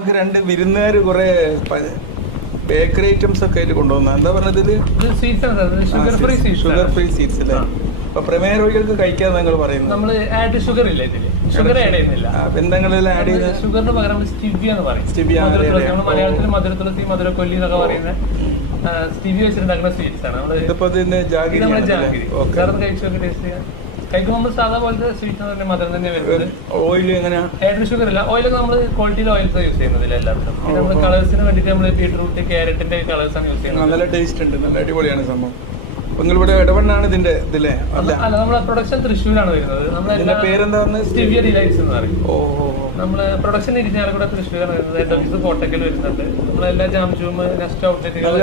നമുക്ക് രണ്ട് വിരുന്നുകാർ കുറെ ബേക്കറി ഐറ്റംസ് ഒക്കെ ആയിട്ട് കൊണ്ടുവന്ന എന്താ പറഞ്ഞതില് ഷുഗർ ഫ്രീ സീഡ്സ് അല്ലേ? അപ്പൊ പ്രമേഹ രോഗികൾക്ക് കഴിക്കാതെ നിങ്ങൾ പറയുന്നത് നമ്മള് ആഡ് ഷുഗർ ഇല്ല ഇതില്, ഷുഗർ ആഡ് ചെയ്യുന്നില്ല. എന്തെങ്കിലും ആഡ് ചെയ്ത് ഷുഗറിന് പകരം സ്റ്റിവിയ എന്ന് പറയും. നമ്മൾ മലയാളത്തിൽ മധുരത്തുളസി മധുരക്കൊല്ലി എന്നൊക്കെ പറയുന്ന സ്റ്റിവിയ വെച്ചിട്ടുണ്ടാക്കുന്ന സ്വീറ്റ്സ് ആണ്. നമ്മള് ജാഗിരി കഴിച്ചു നോക്കി ടേസ്റ്റ് ചെയ്യാം. കഴിക്കുമ്പോൾ നമ്മൾ സാധാ പോലത്തെ സ്വീറ്റ് തന്നെ മധുരം തന്നെ വരുന്നത്. ഓയിൽ എങ്ങനെയാ? ആഡ് ഷുഗർ ഇല്ല. ഓയിലൊക്കെ നമ്മൾ ക്വാളിറ്റിയിൽ ഓയിൽസ് യൂസ് ചെയ്യുന്നതിൽ എല്ലാവർക്കും. നമ്മൾ കളേഴ്സിന് വേണ്ടിയിട്ട് നമ്മൾ ബീട്രൂട്ട് ക്യാരറ്റിന്റെ കളേഴ്സ് ആണ് യൂസ് ചെയ്യുന്നത്. നല്ല ടേസ്റ്റ് ഉണ്ട്, നല്ല അടിപൊളിയാണ് സംഭവം. നിങ്ങളിവിടെ ഇടവണ്ണാണ് ഇതിന്റെ ഇതില്ലേ? അല്ല, നമ്മളെ പ്രൊഡക്ഷൻ തൃശ്ശൂരാണ് വരുന്നത്. നമ്മളെ പേരെന്താ? സ്റ്റിവിയ ഡിലൈറ്റ്സ് എന്ന് പറയും. നമ്മള് പ്രൊഡക്ഷൻ ഇരിഞ്ഞാലക്കൂടെ തൃശ്ശൂരാണ് വരുന്നത്. ഹെഡ് ഓഫീസ് കോട്ടക്കൽ വരുന്നുണ്ട്. നമ്മളെല്ലാ ജാംജൂം നെക്സ്റ്റ് ഔട്ട്ലെറ്റുകളും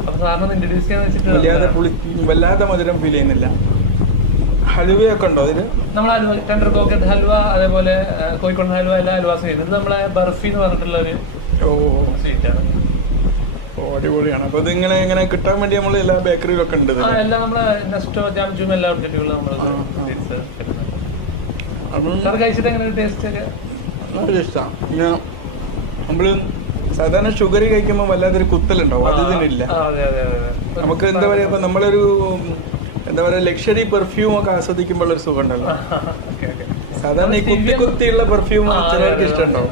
അപ്പൊ സാറിന് ഇൻട്രൊഡ്യൂസ് ചെയ്യാന്ന് വെച്ചിട്ട് വല്ലാതെ മധുരം ഫീൽ ചെയ്യുന്നില്ല. ഹലുവയൊക്കെ ഉണ്ടോ അതിന്? നമ്മൾ ഹൽവ, ടെൻഡർ കോക്കറ്റ് ഹൽവ, അതേപോലെ കോഴിക്കോട് ഹൽവ, എല്ലാ ഹൽവാസും ചെയ്യുന്നത്. നമ്മളെ ബർഫി എന്ന് പറഞ്ഞിട്ടുള്ള ഒരു സ്വീറ്റാണ്. അടിപൊളിയാണ്. അപ്പൊ ഇതിങ്ങനെ ഇങ്ങനെ കിട്ടാൻ വേണ്ടി നമ്മൾ എല്ലാ ബേക്കറിയിലൊക്കെ ഉണ്ട്. എല്ലാം നമ്മളെ നെസ്റ്റോ ജാംജൂം എല്ലാ ഔട്ട്ലെറ്റുകളും നമ്മൾ കഴിച്ചിട്ട് എങ്ങനെ ടേസ്റ്റ് ഒക്കെ നല്ല ഇഷ്ടമാണ്. നമ്മള് സാധാരണ ഷുഗർ കഴിക്കുമ്പോൾ വല്ലാത്തൊരു കുത്തലുണ്ടാവും, അത് ഇതിനില്ല. നമുക്ക് എന്താ പറയാ, ഇപ്പൊ നമ്മളൊരു എന്താ പറയാ ലക്ഷറി പെർഫ്യൂം ഒക്കെ ആസ്വദിക്കുമ്പോൾ ഒരു സുഖം ഉണ്ടല്ലോ. സാധാരണ ഈ കുത്തി കുത്തിയുള്ള പെർഫ്യൂം ചിലർക്ക് ഇഷ്ടമുണ്ടാവും,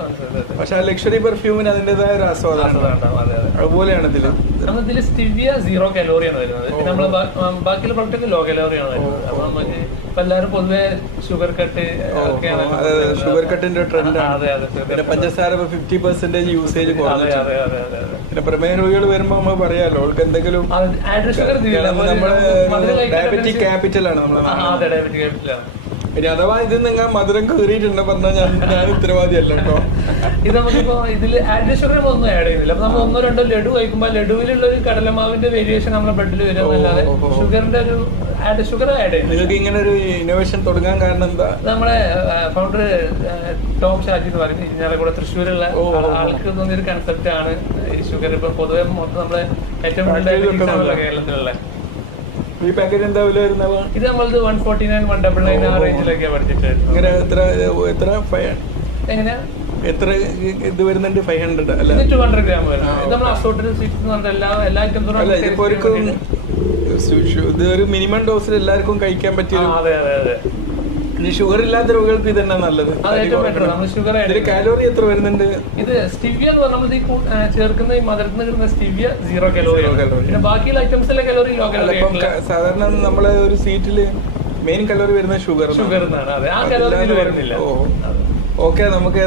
പക്ഷെ ആ ലക്ഷറി പെർഫ്യൂമിന് അതിന്റേതായ ഒരു ആസ്വാദനം അതുപോലെയാണ് ഇതില്. ഇതില് സ്റ്റിവിയ 0 കലോറിയാണ് വരുന്നത്. നമ്മള് ബാക്കിയുള്ള പ്രൊഡക്റ്റ് ലോ കലോറിയാണ് വരുന്നത്. അപ്പൊ നമുക്ക് ഇപ്പൊ എല്ലാവരും പൊതുവെ ഷുഗർ കട്ട് ഷുഗർ കട്ടിന്റെ ട്രെൻഡാണ്. പിന്നെ പഞ്ചസാര 50% യൂസേജ് കുറഞ്ഞു. പിന്നെ പ്രമേഹ രോഗികൾ വരുമ്പോ നമ്മൾ പറയാലോ അവർക്ക് എന്തെങ്കിലും നമ്മള് ഡയബറ്റിക് ക്യാപിറ്റലാണ് നമ്മളെ. ഇനി അഥവാ ഇത് നിങ്ങൾ മധുരം കയറിയിട്ടുണ്ട് പറഞ്ഞാൽ ഞാൻ ഉത്തരവാദിയല്ല കേട്ടോ. ഇത് നമുക്കിപ്പോ ഇതില് ആഡ് ഷുഗർ ഒന്നും ആഡ് ചെയ്യുന്നില്ല. അപ്പൊ നമ്മൾ 1-2 ലഡു കഴിക്കുമ്പോൾ ലഡുവിലുള്ള ഒരു കടലമാവിന്റെ വേരിയേഷൻ നമ്മുടെ ബ്ലഡിൽ വരുന്നല്ലാതെ ഷുഗറിന്റെ ഒരു ആഡ് ഷുഗർ ആഡ് ചെയ്യുന്നത്. നിങ്ങൾക്ക് ഇങ്ങനെ ഒരു ഇന്നോവേഷൻ തുടങ്ങാൻ കാരണം എന്താ? നമ്മളെ ഫൗണ്ടർ ടോം ഷാജി എന്ന് പറയും, ഇരിഞ്ഞാലക്കുട തൃശ്ശൂരുള്ള ആൾക്ക് തോന്നിയൊരു കൺസെപ്റ്റ് ആണ് ഈ ഷുഗർ. ഇപ്പൊ പൊതുവെ മൊത്തം നമ്മളെ ഏറ്റവും കൂടുതൽ കേരളത്തിലുള്ള ഈ പാക്കേജ് എന്താ വില വരുന്നത്? ഇത് നമ്മളത് 149, 199 ആ റേഞ്ചിലൊക്കെ പഠിച്ചിട്ട്. ഇങ്ങനെ എത്ര എങ്ങനെയാ എത്ര ഇത് വരുന്നുണ്ട്? 500 അല്ല 200 ഗ്രാം വരുന്നത്. ഇത് നമ്മൾ അസോർട്ടഡ് സ്വീറ്റ്സ് എന്ന് പറഞ്ഞാൽ എല്ലാ ഐറ്റംസും അല്ല. ഇതിപ്പോ ഇത് ഒരു മിനിമം ഡോസിൽ എല്ലാവർക്കും കഴിക്കാൻ പറ്റിയ. ഇനി ഷുഗർ ഇല്ലാത്ത രോഗികൾക്ക് ഇത് തന്നെ നല്ലത്. കാലോറി എത്ര വരുന്നുണ്ട്? ഇത് സ്റ്റിവിയ എന്ന് പറഞ്ഞാൽ നമ്മൾ ഈ ചേർക്കുന്ന ഈ മധുരത്തിന് കിട്ടുന്ന സ്റ്റിവിയ 0 കലോറി. പിന്നെ ബാക്കിയുള്ള ഐറ്റംസിലെ കലോറി ലോ കലോറി. സാധാരണ നമ്മളെ ഒരു സീറ്റില് മെയിൻ കലോറി വരുന്നത് ഷുഗർ എന്നാണ്. അതെ, ആ കലോറി വരുന്നില്ല. ഓക്കെ, നമുക്ക്